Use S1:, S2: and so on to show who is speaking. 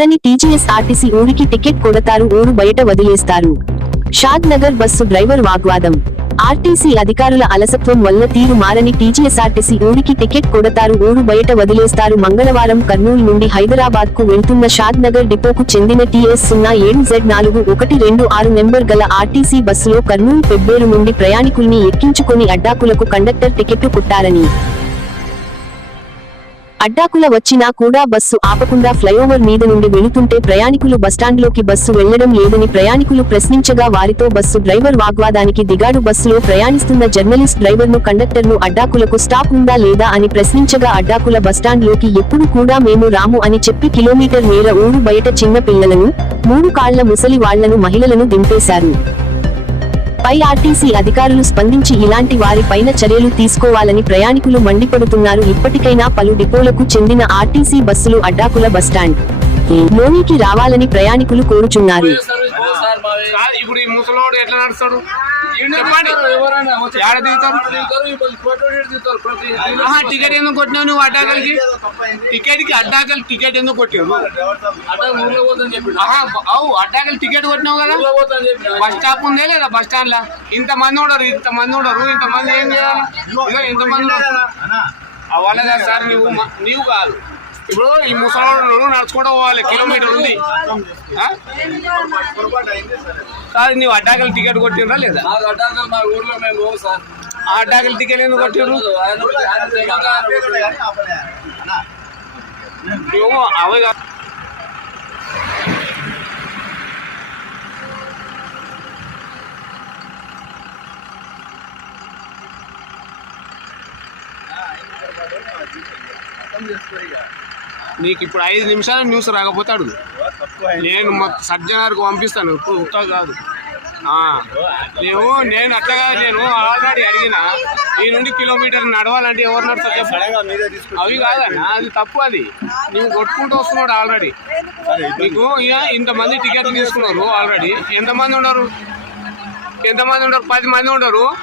S1: లని TGS RTC ఊరికి ticket కొడతారు ఊరు బయట వదిలేస్తారు షాద్ నగర్ బస్సు డ్రైవర్ వాగ్వాదం ఆర్టీసీ అధికారుల అలసత్వం వల్ల తీరు మారని టీజీఎస్ఆర్టీసీ ఊరికి టికెట్ కొడతారు ఊరు బయట వదిలేస్తారు మంగళవారం కర్నూలు నుండి హైదరాబాద్ కు వెళ్తున్న షాద్ నగర్ డిపోకు చెందిన టీఎస్ సున్నా ఏడు జెడ్ నాలుగు ఒకటి రెండు ఆరు నెంబర్ గల ఆర్టీసీ బస్సులో కర్నూలు పెబ్బేరు నుండి ప్రయాణికుల్ని ఎక్కించుకుని అడ్డాకులకు కండక్టర్ టికెట్టు కుట్టారని అడ్డాకుల వచ్చినా కూడా బస్సు ఆపకుండా ఫ్లైఓవర్ మీద నుండి వెళుతుంటే ప్రయాణికులు బస్టాండ్లోకి బస్సు వెళ్లడం లేదని ప్రయాణికులు ప్రశ్నించగా వారితో బస్సు డ్రైవర్ వాగ్వాదానికి దిగాడు బస్సులో ప్రయాణిస్తున్న జర్నలిస్ట్ డ్రైవర్ ను కండక్టర్ ను అడ్డాకులకు స్టాప్ ఉందా లేదా అని ప్రశ్నించగా అడ్డాకుల బస్టాండ్లోకి ఎప్పుడు కూడా మేము రాము అని చెప్పి కిలోమీటర్ మేర ఊరు బయట చిన్న పిల్లలను మూడు కాళ్ల ముసలి వాళ్లను మహిళలను దింపేశారు పై ఆర్టీసీ అధికారులు స్పందించి ఇలాంటి పైన చర్యలు తీసుకోవాలని ప్రయాణికులు మండిపడుతున్నారు ఇప్పటికైనా పలు డిపోలకు చెందిన ఆర్టీసీ బస్సులు అడ్డాకుల బస్టాండ్ లోనికి రావాలని ప్రయాణికులు కోరుచున్నారు ముసలోడు ఎట్లా నడుస్తాడు ఏడ దిగుతారు టికెట్ ఎందుకు కొట్టినావు నువ్వు అడ్డాకలికి టికెట్కి అడ్డాకలి టికెట్ ఎందుకు కొట్టావు అవు అడ్డాకలి టికెట్ కొట్టినావు కదా బస్ స్టాప్ ఉందే లేదా బస్ స్టాండ్ లా ఇంతమంది ఉండరు ఇంతమంది ఉండరు ఇంతమంది ఏం చేయాలి ఇంతమంది వాళ్ళదా సార్ నువ్వు నీవు కాదు ఇప్పుడు ఈ ముసలాడు నడుచుకుంటూ పోవాలి కిలోమీటర్
S2: ఉంది సార్ నువ్వు అడ్డాకల టికెట్ కొట్టినరా లేదా ఆ అడ్డాకల టికెట్ ఎందుకు కొట్టిరు అవే కాదు అర్థం చేసుకోరు ఇక నీకు ఇప్పుడు ఐదు నిమిషాల న్యూస్ రాకపోతే అడుగు నేను సజ్జనార్కు పంపిస్తాను ఇప్పుడు ఉత్తా కాదు నేను నేను అట్లా కాదు నేను ఆల్రెడీ అడిగిన ఈ నుండి కిలోమీటర్ నడవాలంటే ఎవరు నడుస్తారు అవి కాదన్నా అది తప్పు అది నువ్వు కొట్టుకుంటూ వస్తున్నాడు ఆల్రెడీ నీకు ఇంతమంది టికెట్లు తీసుకున్నారు ఆల్రెడీ ఎంతమంది ఉన్నారు ఎంతమంది ఉండరు పది మంది ఉండరు